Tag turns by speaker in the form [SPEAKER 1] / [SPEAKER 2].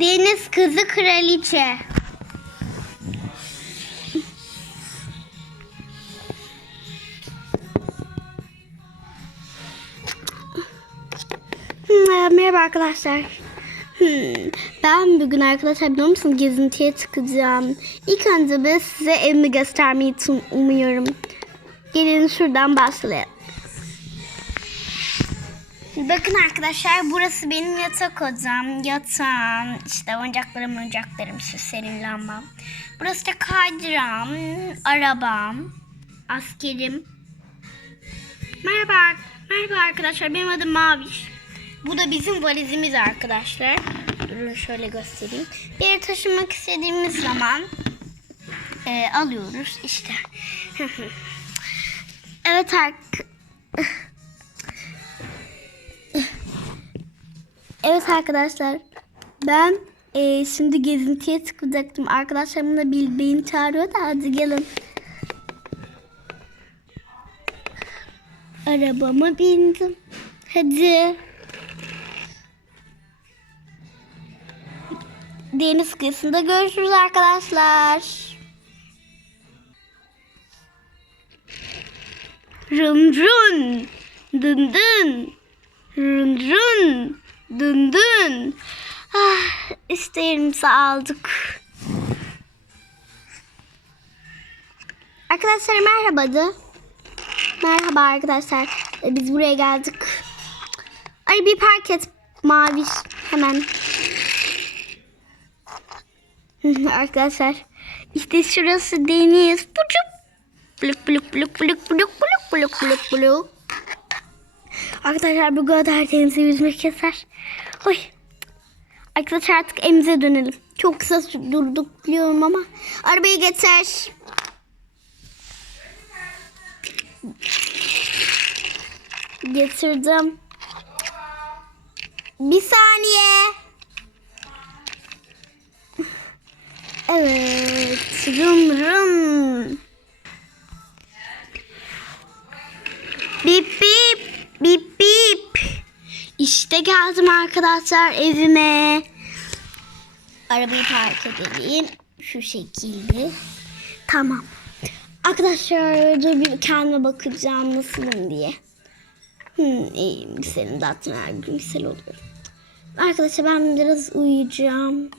[SPEAKER 1] Deniz kızı kraliçe. Hmm, Merhaba arkadaşlar. Hmm, ben bugün arkadaşlar biliyor musunuz gezintiye çıkacağım. İlk önce de size evimi göstermeyi umuyorum. Gelin şuradan başlayalım. Bakın arkadaşlar burası benim yatak odam. Yatağım, işte oyuncaklarım, oyuncaklarım, şu serin lambam. Burası da kaydıram, arabam, askerim. Merhaba, merhaba arkadaşlar. Benim adım Maviş. Bu da bizim valizimiz arkadaşlar. Durun şöyle göstereyim. Bir yere taşınmak istediğimiz zaman e, alıyoruz işte. evet ark Evet arkadaşlar. Ben e, şimdi gezintiye çıkacaktım. Arkadaşlarım da bil, çağırıyor da hadi gelin. Arabama bindim. Hadi. Deniz kıyısında görüşürüz arkadaşlar. Rın rın. Dın dın. Rın rın. Dın dın. Ah, işte yerimizi aldık. Arkadaşlar merhaba de. Merhaba arkadaşlar. Ee, Biz buraya geldik. Ay bir park et mavi hemen. arkadaşlar işte şurası deniz. Bluk bluk bluk bluk bluk bluk bluk bluk bluk. Arkadaşlar bu kadar denize yüzmek yeter. Oy. Arkadaşlar artık evimize dönelim. Çok kısa durduk biliyorum ama. Arabayı getir. Getirdim. Bir saniye. Evet. Bip bip. Bip bip. İşte geldim arkadaşlar evime. Arabayı park edelim. Şu şekilde. Tamam. Arkadaşlar dur bir kendime bakacağım nasılım diye. Hmm, iyiyim güzelim zaten her gün güzel oluyor. Arkadaşlar ben biraz uyuyacağım.